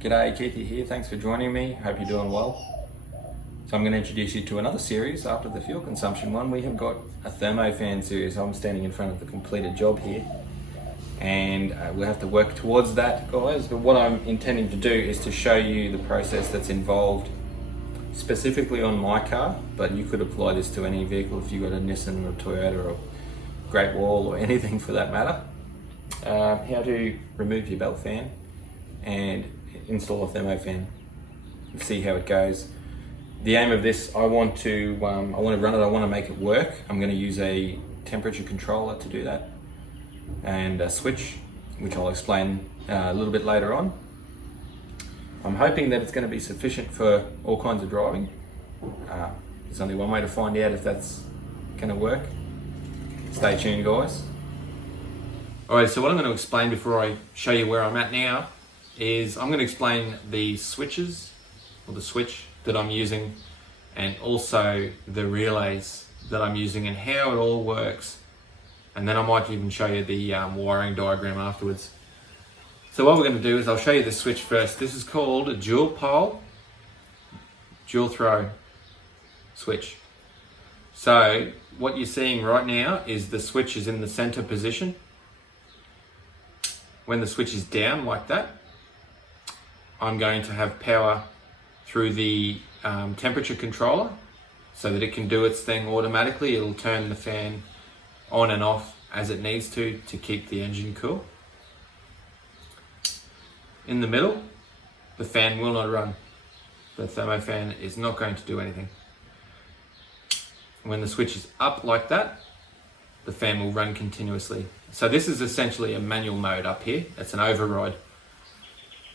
G'day, Keithy here. Thanks for joining me. Hope you're doing well. So I'm going to introduce you to another series after the fuel consumption one. We have got a Thermofan series. I'm standing in front of the completed job here, and we'll have to work towards that, guys. But what I'm intending to do is to show you the process that's involved specifically on my car, but you could apply this to any vehicle if you've got a Nissan or a Toyota or Great Wall or anything for that matter. How to remove your belt fan and install a Thermofan. See how it goes. The aim of this, I want to run it, I want to make it work. I'm going to use a temperature controller to do that, and a switch, which I'll explain a little bit later on. I'm hoping that it's going to be sufficient for all kinds of driving. There's only one way to find out if that's going to work. Stay tuned, guys. Alright, so what I'm going to explain before I show you where I'm at now is I'm going to explain the switches, or the switch that I'm using, and also the relays that I'm using and how it all works. And then I might even show you the wiring diagram afterwards. So what we're going to do is I'll show you the switch first. This is called a dual pole, dual throw switch. So what you're seeing right now is the switch is in the center position. When the switch is down like that, I'm going to have power through the temperature controller so that it can do its thing automatically. It'll turn the fan on and off as it needs to keep the engine cool. In the middle, the fan will not run. The Thermofan is not going to do anything. When the switch is up like that, the fan will run continuously. So this is essentially a manual mode up here. It's an override.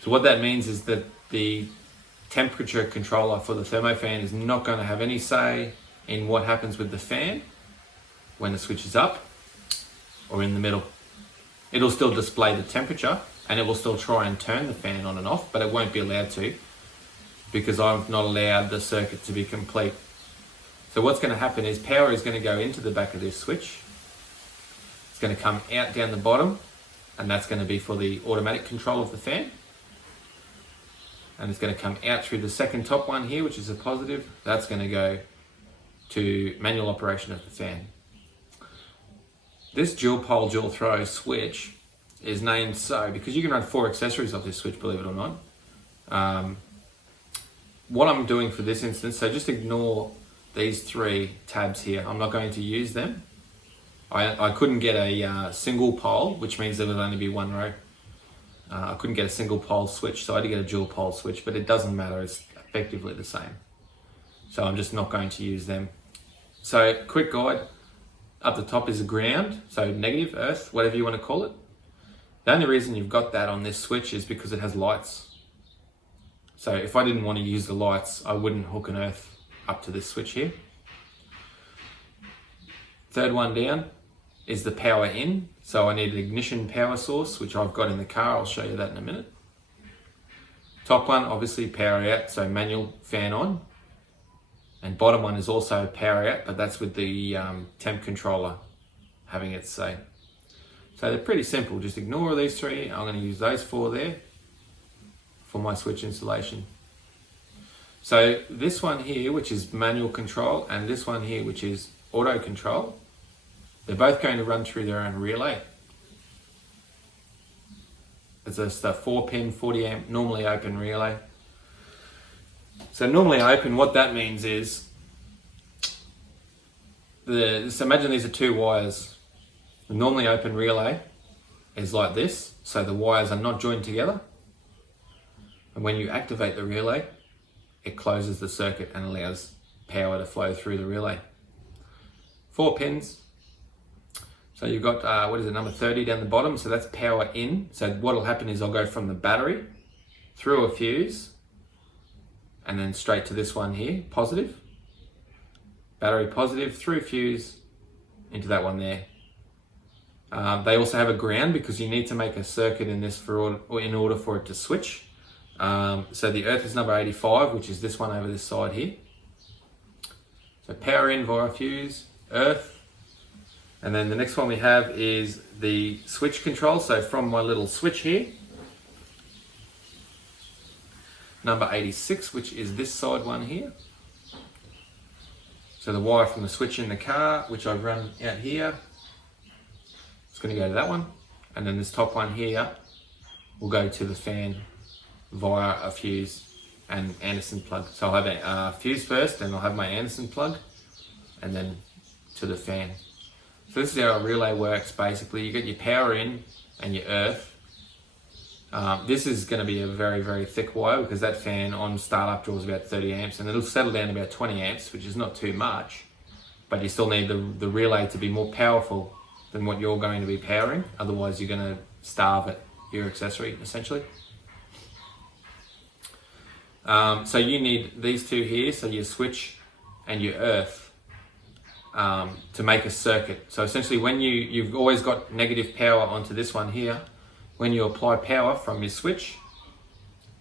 So what that means is that the temperature controller for the Thermofan is not going to have any say in what happens with the fan when the switch is up or in the middle. It'll still display the temperature and it will still try and turn the fan on and off, but it won't be allowed to because I've not allowed the circuit to be complete. So what's going to happen is power is going to go into the back of this switch. It's going to come out down the bottom, and that's going to be for the automatic control of the fan. And it's going to come out through the second top one here, which is a positive. That's going to go to manual operation of the fan. This dual pole, dual throw switch is named so because you can run 4 accessories off this switch, believe it or not. What I'm doing for this instance, so just ignore these 3 tabs here. I'm not going to use them. I couldn't get a single pole, which means there would only be 1 row. I couldn't get a single pole switch, so I had to get a dual pole switch, but it doesn't matter, it's effectively the same. So I'm just not going to use them. So quick guide, up the top is a ground, so negative, earth, whatever you want to call it. The only reason you've got that on this switch is because it has lights. So if I didn't want to use the lights, I wouldn't hook an earth up to this switch here. Third one down is the power in. So I need an ignition power source, which I've got in the car. I'll show you that in a minute. Top one, obviously power out, so manual fan on. And bottom one is also power out, but that's with the temp controller having its say. So they're pretty simple. Just ignore these 3. I'm going to use those 4 there for my switch installation. So this one here, which is manual control, and this one here, which is auto control, they're both going to run through their own relay. It's just a 4-pin, 40 amp, normally open relay. So normally open, what that means is, just imagine these are 2 wires. The normally open relay is like this, so the wires are not joined together. And when you activate the relay, it closes the circuit and allows power to flow through the relay. 4 pins. So you've got, number 30 down the bottom, so that's power in. So what will happen is I'll go from the battery through a fuse and then straight to this one here, positive. Battery positive, through fuse, into that one there. They also have a ground because you need to make a circuit in this in order for it to switch. So the earth is number 85, which is this one over this side here. So power in via fuse, earth. And then the next one we have is the switch control. So from my little switch here, number 86, which is this side one here. So the wire from the switch in the car, which I've run out here, it's going to go to that one. And then this top one here will go to the fan via a fuse and Anderson plug. So I'll have a fuse first, and I'll have my Anderson plug, and then to the fan. So this is how a relay works basically. You get your power in and your earth. This is going to be a very, very thick wire because that fan on startup draws about 30 amps, and it'll settle down to about 20 amps, which is not too much, but you still need the relay to be more powerful than what you're going to be powering. Otherwise you're going to starve at your accessory essentially. So you need these two here, so your switch and your earth, to make a circuit. So essentially when you've always got negative power onto this one here, when you apply power from your switch,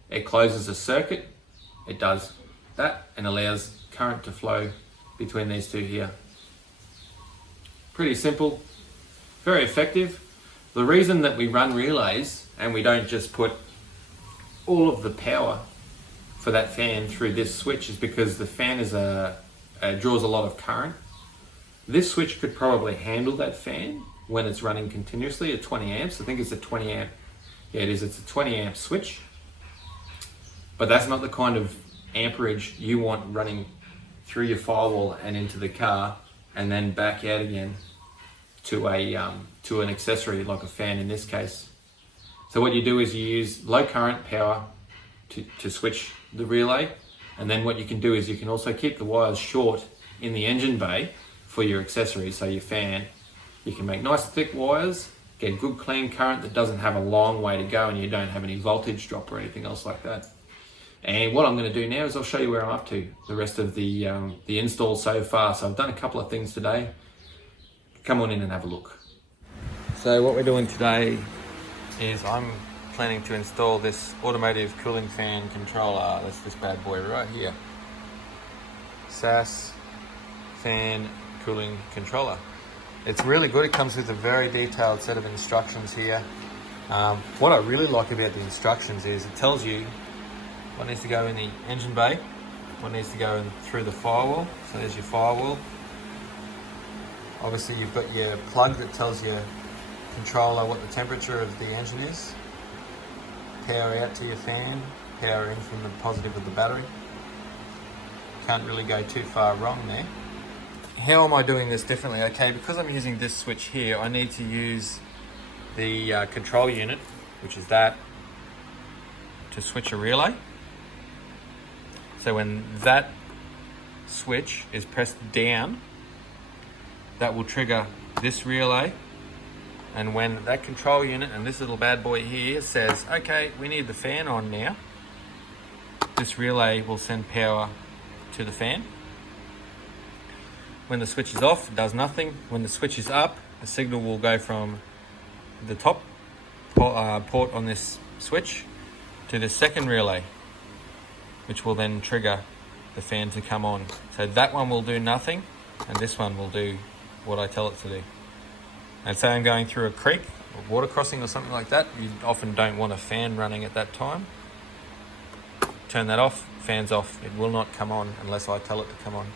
it closes a circuit. It does that and allows current to flow between these two here. Pretty simple, very effective. The reason that we run relays and we don't just put all of the power for that fan through this switch is because the fan is draws a lot of current. This switch could probably handle that fan when it's running continuously at 20 amps. I think it's a 20 amp. Yeah, it is. It's a 20 amp switch. But that's not the kind of amperage you want running through your firewall and into the car and then back out again to an accessory like a fan in this case. So what you do is you use low current power to switch the relay, and then what you can do is you can also keep the wires short in the engine bay for your accessories. So your fan, you can make nice thick wires, get good clean current that doesn't have a long way to go, and you don't have any voltage drop or anything else like that. And what I'm going to do now is I'll show you where I'm up to, the rest of the install so far. So I've done a couple of things today. Come on in and have a look. So what we're doing today is I'm planning to install this automotive cooling fan controller. That's this bad boy right here. SAS fan cooling controller. It's really good. It comes with a very detailed set of instructions here. What I really like about the instructions is it tells you what needs to go in the engine bay, what needs to go in through the firewall. So there's your firewall. Obviously you've got your plug that tells your controller what the temperature of the engine is. Power out to your fan, power in from the positive of the battery. Can't really go too far wrong there. How am I doing this differently? Okay, because I'm using this switch here, I need to use the control unit, which is that, to switch a relay. So when that switch is pressed down, that will trigger this relay. And when that control unit and this little bad boy here says, okay, we need the fan on now, this relay will send power to the fan. When the switch is off, it does nothing. When the switch is up, the signal will go from the top port on this switch to the second relay, which will then trigger the fan to come on. So that one will do nothing, and this one will do what I tell it to do. And say I'm going through a creek or water crossing or something like that, you often don't want a fan running at that time. Turn that off, fan's off. It will not come on unless I tell it to come on,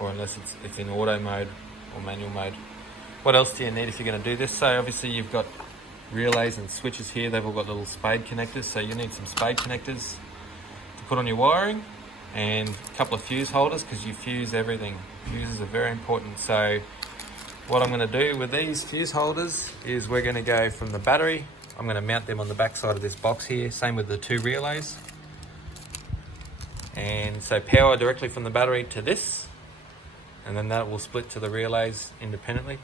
or unless it's in auto mode or manual mode. What else do you need if you're going to do this? So obviously you've got relays and switches here. They've all got little spade connectors, so you need some spade connectors to put on your wiring, and a couple of fuse holders because you fuse everything. Fuses are very important. So what I'm going to do with these fuse holders is we're going to go from the battery. I'm going to mount them on the back side of this box here. Same with the two relays. And so power directly from the battery to this, and then that will split to the relays independently.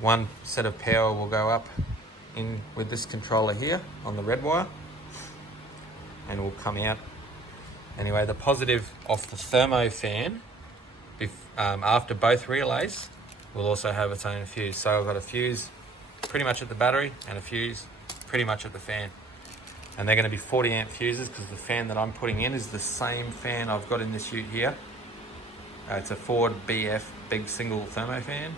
One set of power will go up in with this controller here on the red wire, and will come out. Anyway, the positive off the Thermofan, after both relays, will also have its own fuse. So I've got a fuse pretty much at the battery and a fuse pretty much at the fan. And they're going to be 40 amp fuses because the fan that I'm putting in is the same fan I've got in this ute here. It's a Ford BF big single Thermofan.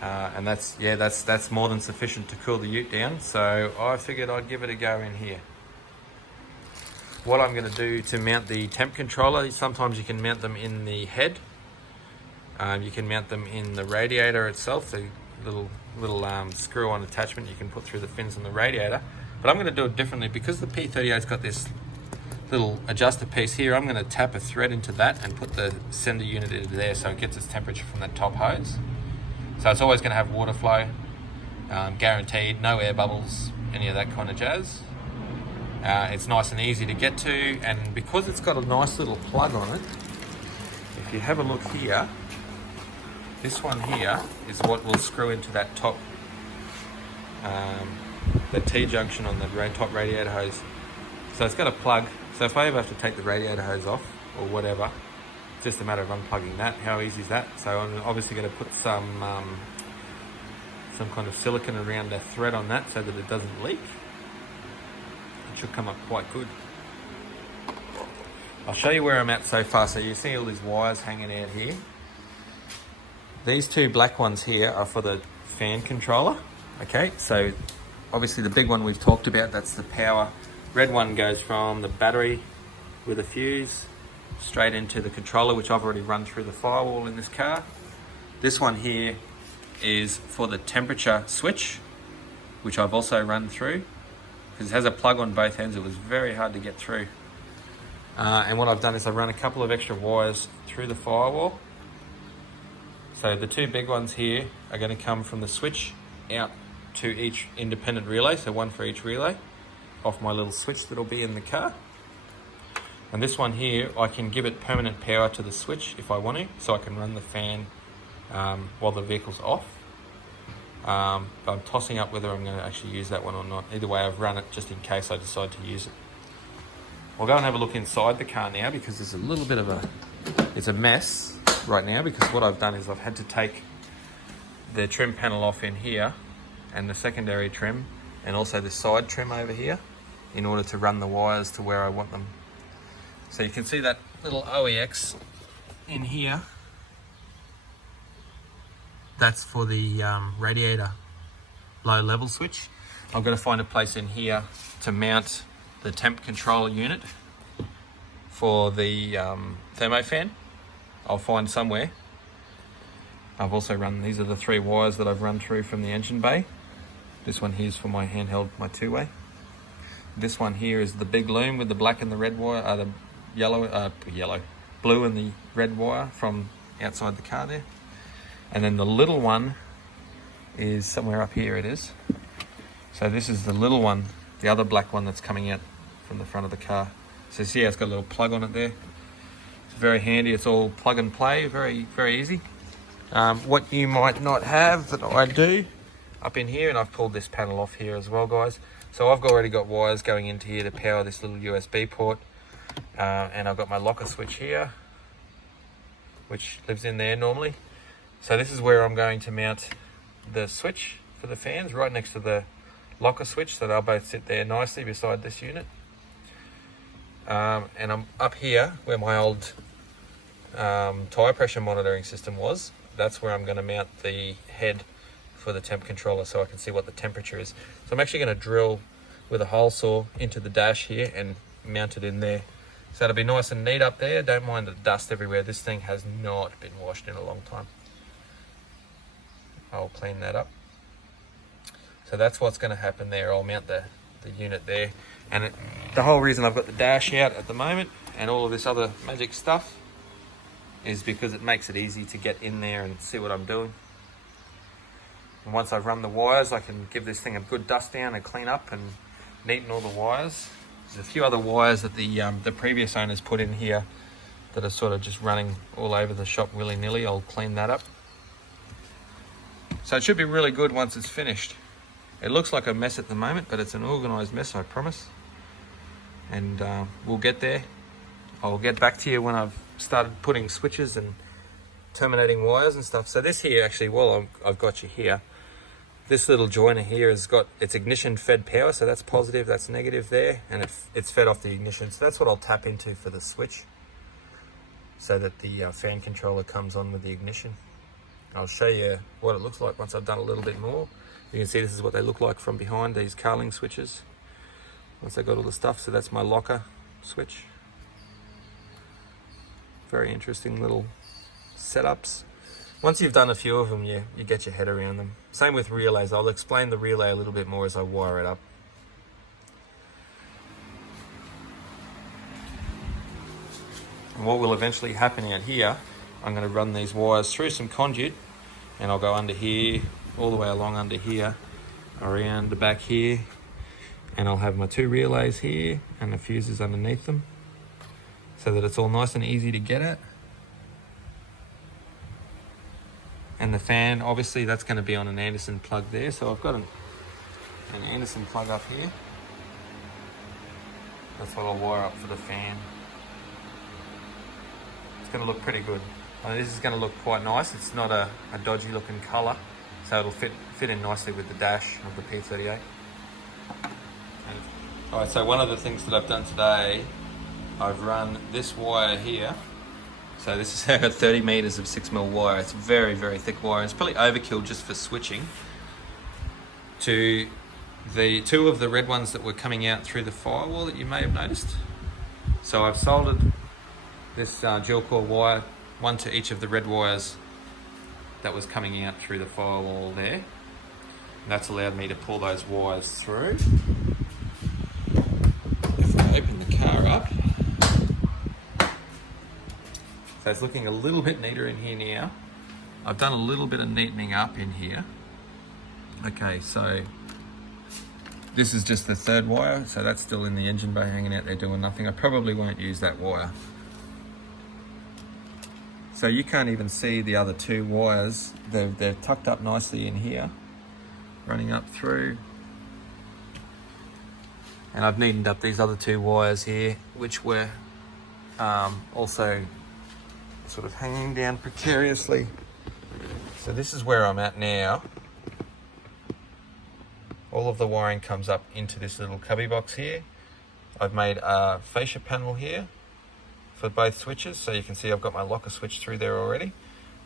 And that's more than sufficient to cool the ute down. So I figured I'd give it a go in here. what I'm going to do to mount the temp controller, sometimes you can mount them in the head. You can mount them in the radiator itself, the little screw-on attachment you can put through the fins on the radiator. But I'm going to do it differently because the P38's got this little adjuster piece here. I'm going to tap a thread into that and put the sender unit into there so it gets its temperature from that top hose. So it's always going to have water flow, guaranteed, no air bubbles, any of that kind of jazz. It's nice and easy to get to, and because it's got a nice little plug on it, if you have a look here, this one here is what will screw into that top, the T-junction on the top radiator hose. So it's got a plug, so if I ever have to take the radiator hose off or whatever, it's just a matter of unplugging that. How easy is that? So I'm obviously going to put some kind of silicone around the thread on that so that it doesn't leak. It should come up quite good. I'll show you where I'm at so far. So you see all these wires hanging out here. These two black ones here are for the fan controller. Okay, so obviously the big one we've talked about, that's the power. Red one goes from the battery with a fuse straight into the controller, which I've already run through the firewall in this car. This one here is for the temperature switch, which I've also run through because it has a plug on both ends. It was very hard to get through. And what I've done is I've run a couple of extra wires through the firewall. So the two big ones here are going to come from the switch out to each independent relay, so one for each relay, off my little switch that'll be in the car. And this one here, I can give it permanent power to the switch if I want to, so I can run the fan while the vehicle's off. But I'm tossing up whether I'm going to actually use that one or not. Either way, I've run it just in case I decide to use it. I'll go and have a look inside the car now because there's a little bit of it's a mess right now because what I've done is I've had to take the trim panel off in here and the secondary trim and also the side trim over here in order to run the wires to where I want them. So you can see that little OEX in here. That's for the radiator low level switch. I'm going to find a place in here to mount the temp controller unit for the Thermofan. I'll find somewhere. I've also run, these are the three wires that I've run through from the engine bay. This one here is for my handheld, my two-way. This one here is the big loom with the black and the red wire, the blue and the red wire from outside the car there. And then the little one is somewhere up here, it is. So this is the little one, the other black one that's coming out from the front of the car. So see how it's got a little plug on it there. It's very handy, it's all plug and play, very, very easy. What you might not have that I do up in here, and I've pulled this panel off here as well, guys. So I've already got wires going into here to power this little USB port. And I've got my locker switch here, which lives in there normally. So this is where I'm going to mount the switch for the fans, right next to the locker switch, so they'll both sit there nicely beside this unit. And I'm up here where my old tyre pressure monitoring system was. That's where I'm going to mount the head for the temp controller so I can see what the temperature is. So I'm actually going to drill with a hole saw into the dash here and mount it in there. So it'll be nice and neat up there. Don't mind the dust everywhere. This thing has not been washed in a long time. I'll clean that up. So that's what's going to happen there. I'll mount the unit there. And the whole reason I've got the dash out at the moment and all of this other magic stuff is because it makes it easy to get in there and see what I'm doing. And once I've run the wires, I can give this thing a good dust down and clean up and neaten all the wires. There's a few other wires that the previous owners put in here that are sort of just running all over the shop willy-nilly. I'll clean that up. So it should be really good once it's finished. It looks like a mess at the moment, but it's an organised mess, I promise. And we'll get there. I'll get back to you when I've started putting switches and terminating wires and stuff. So this here, actually, while I've got you here, this little joiner here has got its ignition fed power, so that's positive, that's negative there, and it's fed off the ignition. So that's what I'll tap into for the switch, so that the fan controller comes on with the ignition. I'll show you what it looks like once I've done a little bit more. You can see this is what they look like from behind, these Carling switches. Once I got all the stuff, so that's my locker switch. Very interesting little setups. Once you've done a few of them, you get your head around them. Same with relays. I'll explain the relay a little bit more as I wire it up. And what will eventually happen out here, I'm going to run these wires through some conduit, and I'll go under here, all the way along under here, around the back here, and I'll have my 2 relays here and the fuses underneath them, so that it's all nice and easy to get at. And the fan, obviously that's going to be on an Anderson plug there, so I've got an Anderson plug up here. That's what I'll wire up for the fan. It's going to look pretty good. This is going to look quite nice. It's not a dodgy looking colour, so it'll fit in nicely with the dash of the P38. Alright, so one of the things that I've done today, I've run this wire here. So this is about 30 metres of 6mm wire. It's very, very thick wire. It's probably overkill just for switching to the 2 of the red ones that were coming out through the firewall that you may have noticed. So I've soldered this dual core wire, 1 to each of the red wires that was coming out through the firewall there. And that's allowed me to pull those wires through. If I open the car up, so it's looking a little bit neater in here now. I've done a little bit of neatening up in here. Okay, so this is just the 3rd wire, so that's still in the engine bay hanging out there doing nothing. I probably won't use that wire. So you can't even see the other 2 wires. They're tucked up nicely in here, running up through. And I've neatened up these other 2 wires here, which were also sort of hanging down precariously. So this is where I'm at now. All of the wiring comes up into this little cubby box here. I've made a fascia panel here for both switches, so you can see I've got my locker switch through there already,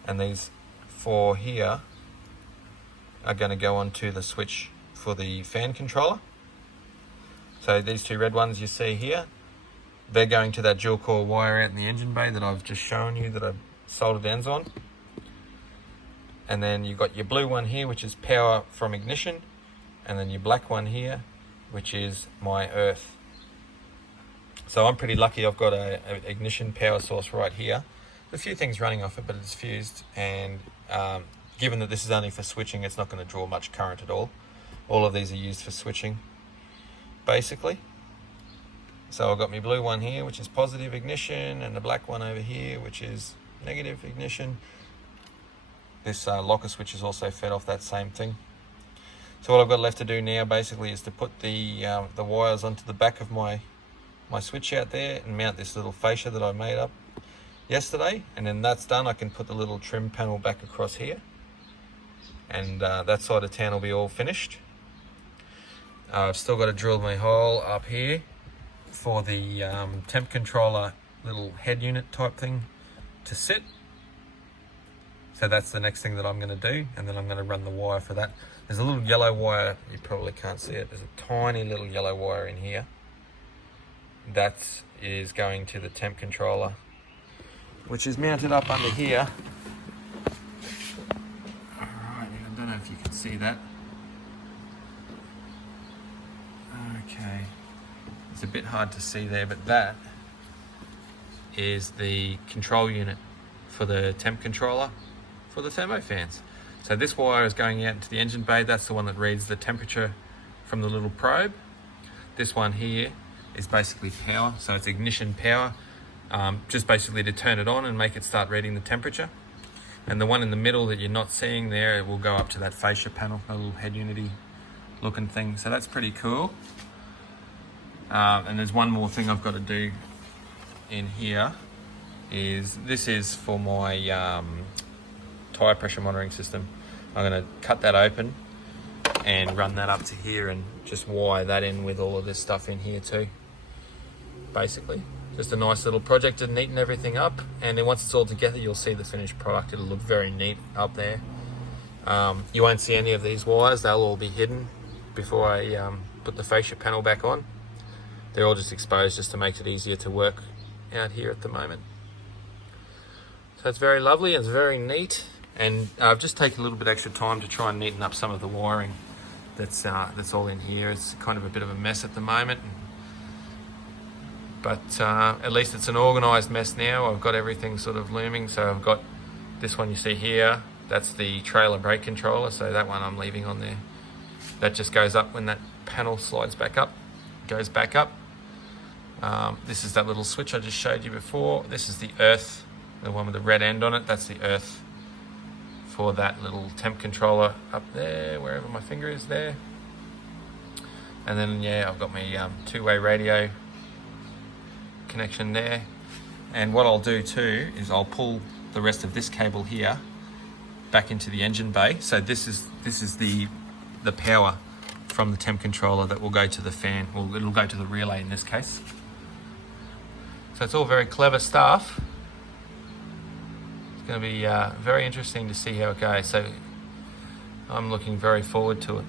and these 4 here are going to go onto the switch for the fan controller. So these 2 red ones you see here, they're going to that dual core wire out in the engine bay that I've just shown you that I've soldered ends on. And then you've got your blue one here, which is power from ignition, and then your black one here, which is my earth. So I'm pretty lucky. I've got an ignition power source right here. There's a few things running off it, but it's fused, and given that this is only for switching, it's not going to draw much current at all. All of these are used for switching, basically. So I've got my blue one here, which is positive ignition, and the black one over here, which is negative ignition. This locker switch is also fed off that same thing. So all I've got left to do now basically is to put the wires onto the back of my switch out there and mount this little fascia that I made up yesterday, and then that's done. I can put the little trim panel back across here, and that side of town will be all finished. I've still got to drill my hole up here for the temp controller little head unit type thing to sit. So that's the next thing that I'm going to do, and then I'm going to run the wire for that. There's a little yellow wire, you probably can't see it, there's a tiny little yellow wire in here. That is going to the temp controller, which is mounted up under here. Alright, I don't know if you can see that. Okay, it's a bit hard to see there, but that is the control unit for the temp controller for the thermofans. So this wire is going out into the engine bay. That's the one that reads the temperature from the little probe. This one here is basically power, so it's ignition power, just basically to turn it on and make it start reading the temperature. And the one in the middle that you're not seeing there, it will go up to that fascia panel, a little head unity looking thing. So that's pretty cool. And there's one more thing I've got to do in here. This is for my tyre pressure monitoring system. I'm going to cut that open and run that up to here and just wire that in with all of this stuff in here too. Basically, just a nice little project to neaten everything up, and then once it's all together you'll see the finished product. It'll look very neat up there. You won't see any of these wires, they'll all be hidden before I put the fascia panel back on. They're all just exposed just to make it easier to work out here at the moment. So it's very lovely, it's very neat, and I've just taken a little bit extra time to try and neaten up some of the wiring that's all in here. It's kind of a bit of a mess at the moment, but at least it's an organised mess now. I've got everything sort of looming. So I've got this one you see here, that's the trailer brake controller, so that one I'm leaving on there. That just goes up when that panel slides back up, goes back up. This is that little switch I just showed you before. This is the earth, the one with the red end on it. That's the earth for that little temp controller up there, wherever my finger is there. And then yeah, I've got my two-way radio connection there. And what I'll do too is I'll pull the rest of this cable here back into the engine bay. So this is the power from the temp controller that will go to the fan. Well, it'll go to the relay in this case. So it's all very clever stuff. It's going to be very interesting to see how it goes. So I'm looking very forward to it.